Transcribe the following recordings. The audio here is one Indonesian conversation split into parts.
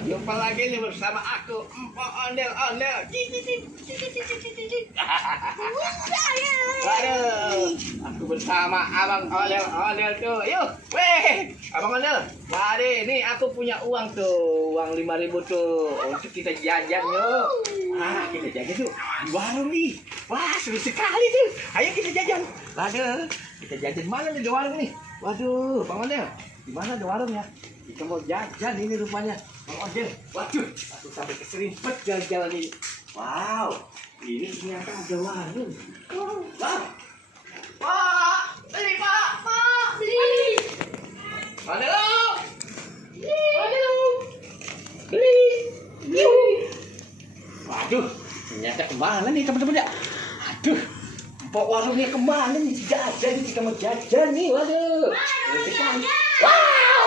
jumpa lagi nih bersama aku Empok Ondel-Ondel. Aduh, aku bersama Abang Ondel-Ondel tuh. Yuk, weh, Abang Ondel. Mari, nih aku punya uang tuh, uang 5.000 tuh untuk kita jajan yuk. Kita jajan tuh di warung nih. Wah, seru sekali tuh. Ayo kita jajan. Waduh, kita jajan mana nih di warung nih? Waduh, Bang Ondel, di mana ada warung ya? Kita mau jajan ini rupanya, Bang Ondel. Waduh, aku sampai keserimpet jalan-jalan ini. Wow, ini ternyata ada warung. Wah, Pak, beli Pak, beli. Halo, beli. Waduh, ternyata kemana nih teman-teman ya? Aduh, Empok warungnya kemana nih? Jajan nih, kita mau jajan nih. Waduh, wow,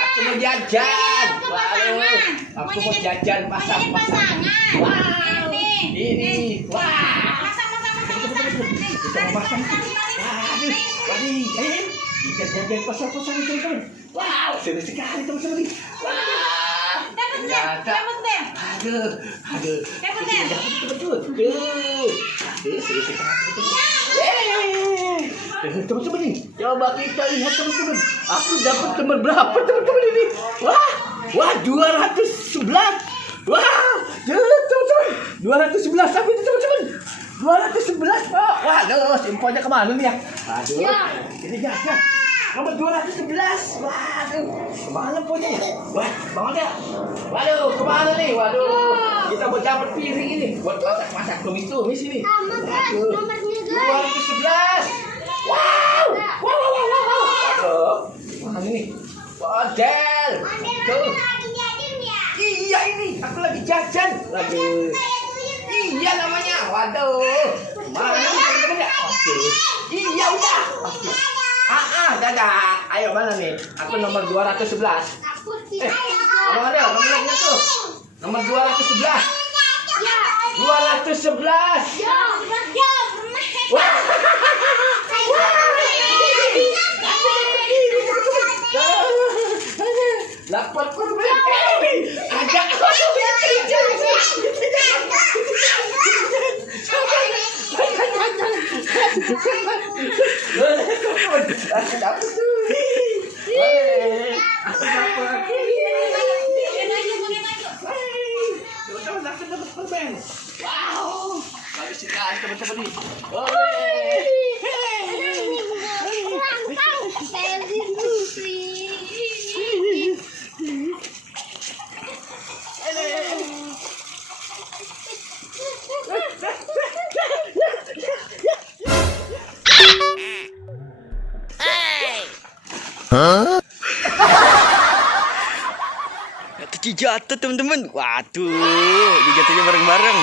aku mau jajan. Waduh, aku mau jajan pasang-pasang. Wow, ini, wah. Kita mau pasang. Waduh, kita jajan pasang-pasang teman-teman. Wow, seru sekali teman-teman. Wah, ternyata. Aduh, seru sekali teman-teman nih. Coba kita lihat teman-teman. Aku dapat nomor berapa teman-teman ini? Wah, 211. Wah, teman-teman. 211 apa itu teman-teman? 211 Pak. Waduh, simponya kemana nih ya? Aduh, ini jajan. Nomor 211. Waduh, kemana punya ya? Wah, banget ya. Waduh, kemana nih? Waduh, kita mau dapat piring ini buat masak tumis ini. Waduh, 211. Wow. Waduh, mana nih? Ondel. Tuh. Iya ini, aku lagi jajan. Waduh. Iya namanya. Waduh. Mana nih teman-teman ya? Waduh. Iya udah. Dadah. Ayo mana nih? Aku nomor 211. Abang Adel, nomornya tuh. Nomor 211. 211. Wah. Dapat ada. Wow, bagus sekali teman-teman nih. Jatuh teman-teman. Waduh, jatuhnya bareng-bareng.